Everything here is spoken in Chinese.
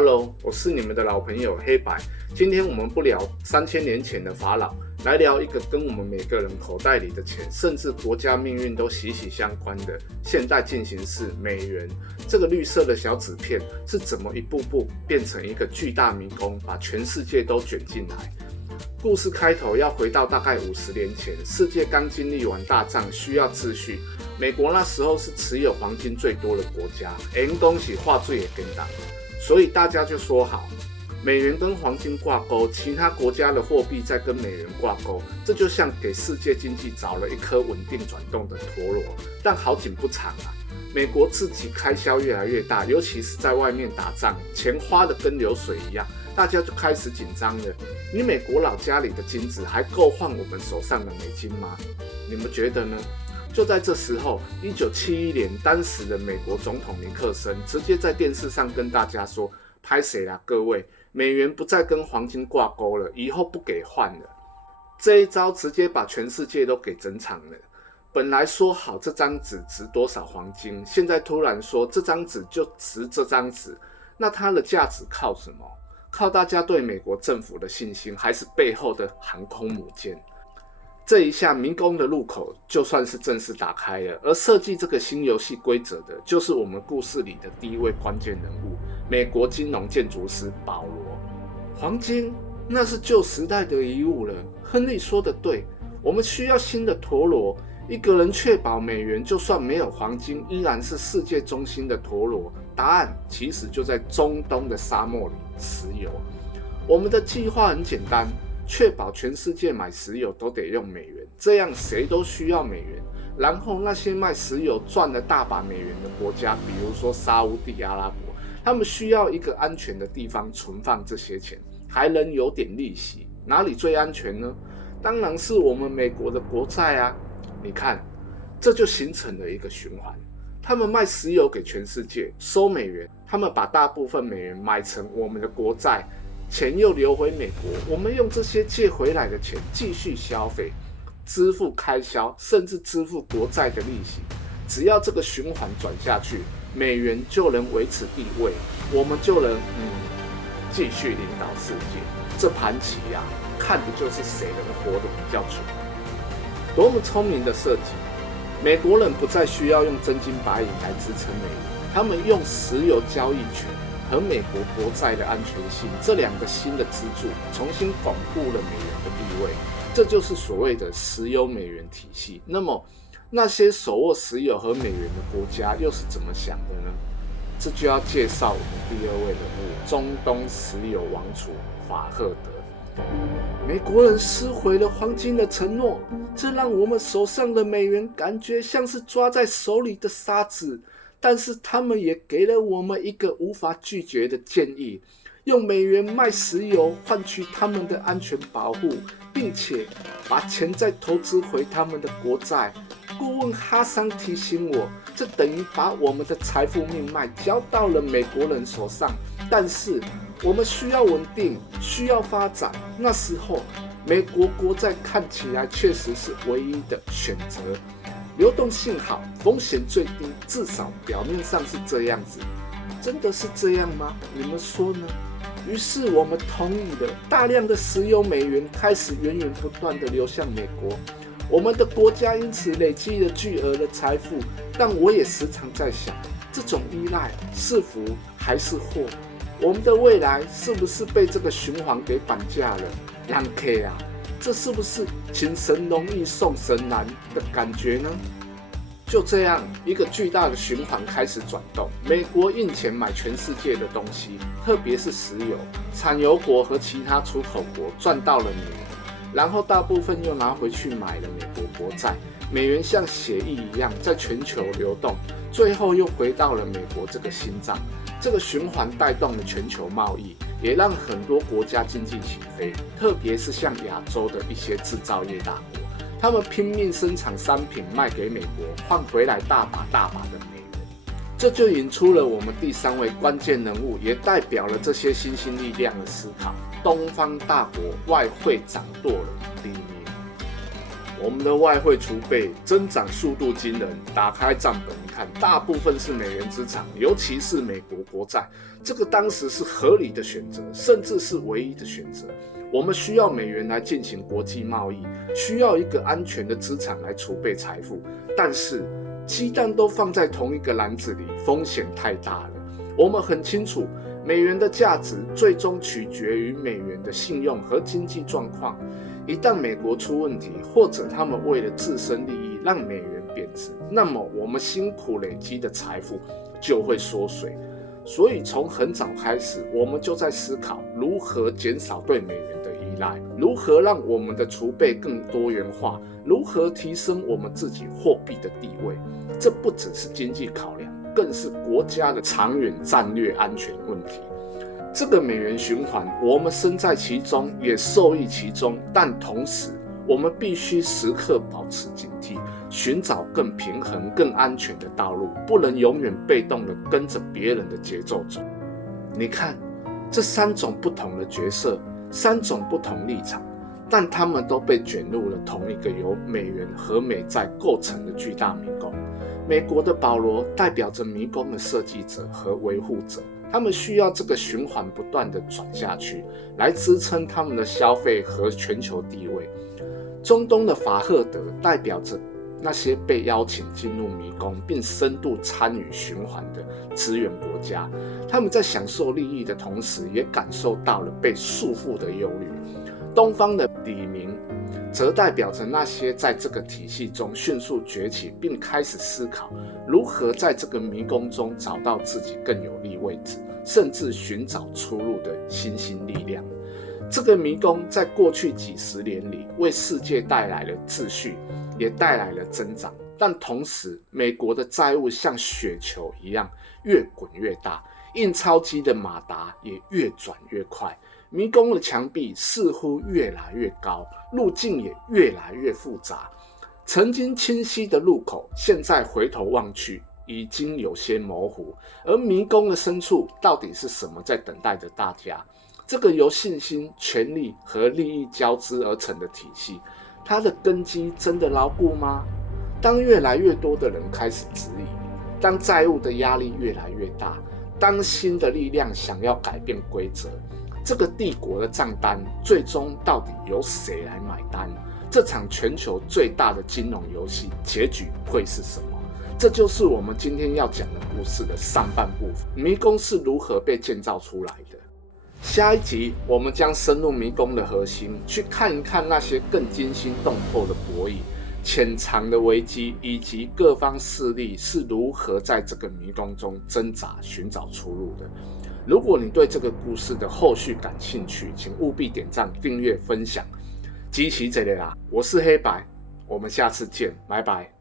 Hello， 我是你们的老朋友黑白。今天我们不聊3000年前的法老，来聊一个跟我们每个人口袋里的钱，甚至国家命运都息息相关的现代进行式美元。这个绿色的小纸片是怎么一步步变成一个巨大迷宫，把全世界都卷进来？故事开头要回到大概50年前，世界刚经历完大战，需要秩序。美国那时候是持有黄金最多的国家，东西话最也跟党，所以大家就说好，美元跟黄金挂钩，其他国家的货币再跟美元挂钩，这就像给世界经济找了一颗稳定转动的陀螺。但好景不长啊，美国自己开销越来越大，尤其是在外面打仗，钱花得跟流水一样，大家就开始紧张了。你美国老家里的金子还够换我们手上的美金吗？你们觉得呢？就在这时候，1971年，当时的美国总统尼克森直接在电视上跟大家说：“拍谁啦，各位，美元不再跟黄金挂钩了，以后不给换了。”这一招直接把全世界都给整场了。本来说好这张纸值多少黄金，现在突然说这张纸就值这张纸，那它的价值靠什么？靠大家对美国政府的信心，还是背后的航空母舰？这一下迷宫的入口就算是正式打开了，而设计这个新游戏规则的就是我们故事里的第一位关键人物——美国金融建筑师保罗。黄金那是旧时代的遗物了。亨利说的对，我们需要新的陀螺，一个人确保美元就算没有黄金，依然是世界中心的陀螺。答案其实就在中东的沙漠里，石油。我们的计划很简单，确保全世界买石油都得用美元，这样谁都需要美元。然后那些卖石油赚了大把美元的国家，比如说沙烏地阿拉伯，他们需要一个安全的地方存放这些钱，还能有点利息。哪里最安全呢？当然是我们美国的国债啊！你看，这就形成了一个循环。他们卖石油给全世界，收美元，他们把大部分美元买成我们的国债，钱又流回美国，我们用这些借回来的钱继续消费，支付开销，甚至支付国债的利息。只要这个循环转下去，美元就能维持地位，我们就能继续领导世界。这盘棋啊，看的就是谁能活得比较久。多么聪明的设计！美国人不再需要用真金白银来支撑美元，他们用石油交易权和美国国债的安全性这两个新的支柱，重新巩固了美元的地位。这就是所谓的石油美元体系。那么，那些手握石油和美元的国家又是怎么想的呢？这就要介绍我们第二位人物——中东石油王储法赫德。美国人撕毁了黄金的承诺，这让我们手上的美元感觉像是抓在手里的沙子。但是他们也给了我们一个无法拒绝的建议，用美元卖石油换取他们的安全保护，并且把钱再投资回他们的国债。顾问哈桑提醒我，这等于把我们的财富命脉交到了美国人手上。但是我们需要稳定，需要发展。那时候，美国国债看起来确实是唯一的选择。流动性好，风险最低，至少表面上是这样子。真的是这样吗？你们说呢？于是我们同意了，大量的石油美元开始源源不断地流向美国，我们的国家因此累积了巨额的财富。但我也时常在想，这种依赖是福还是祸？我们的未来是不是被这个循环给绑架了？让 K 啊！这是不是请神容易送神难的感觉呢？就这样，一个巨大的循环开始转动。美国印钱买全世界的东西，特别是石油。产油国和其他出口国赚到了美元，然后大部分又拿回去买了美国国债。美元像血液一样在全球流动，最后又回到了美国这个心脏。这个循环带动了全球贸易，也让很多国家经济起飞，特别是像亚洲的一些制造业大国，他们拼命生产商品卖给美国，换回来大把大把的美元。这就引出了我们第三位关键人物，也代表了这些新兴力量的思考：东方大国外汇掌舵人黎明。我们的外汇储备增长速度惊人，打开账本一看，大部分是美元资产，尤其是美国国债。这个当时是合理的选择，甚至是唯一的选择。我们需要美元来进行国际贸易，需要一个安全的资产来储备财富。但是鸡蛋都放在同一个篮子里，风险太大了。我们很清楚，美元的价值最终取决于美元的信用和经济状况。一旦美国出问题，或者他们为了自身利益让美元贬值，那么我们辛苦累积的财富就会缩水。所以从很早开始，我们就在思考如何减少对美元的依赖，如何让我们的储备更多元化，如何提升我们自己货币的地位。这不只是经济考量，更是国家的长远战略安全问题。这个美元循环，我们身在其中，也受益其中，但同时我们必须时刻保持警惕，寻找更平衡、更安全的道路，不能永远被动地跟着别人的节奏走。你看，这3种不同的角色，3种不同立场，但他们都被卷入了同一个由美元和美债构成的巨大迷宫。美国的保罗代表着迷宫的设计者和维护者，他们需要这个循环不断地转下去，来支撑他们的消费和全球地位。中东的法赫德代表着那些被邀请进入迷宫并深度参与循环的资源国家，他们在享受利益的同时，也感受到了被束缚的忧虑。东方的李明则代表着那些在这个体系中迅速崛起，并开始思考如何在这个迷宫中找到自己更有利位置，甚至寻找出路的新兴力量。这个迷宫在过去几十年里为世界带来了秩序，也带来了增长，但同时美国的债务像雪球一样越滚越大，印钞机的马达也越转越快，迷宫的墙壁似乎越来越高，路径也越来越复杂。曾经清晰的路口，现在回头望去已经有些模糊，而迷宫的深处到底是什么在等待着大家？这个由信心、权力和利益交织而成的体系，它的根基真的牢固吗？当越来越多的人开始质疑，当债务的压力越来越大，当新的力量想要改变规则，这个帝国的账单最终到底由谁来买单？这场全球最大的金融游戏结局会是什么？这就是我们今天要讲的故事的上半部分，迷宫是如何被建造出来的。下一集我们将深入迷宫的核心，去看一看那些更惊心动魄的博弈、潜藏的危机，以及各方势力是如何在这个迷宫中挣扎寻找出路的。如果你对这个故事的后续感兴趣，请务必点赞、订阅、分享，支持这个啦！我是黑白，我们下次见，拜拜。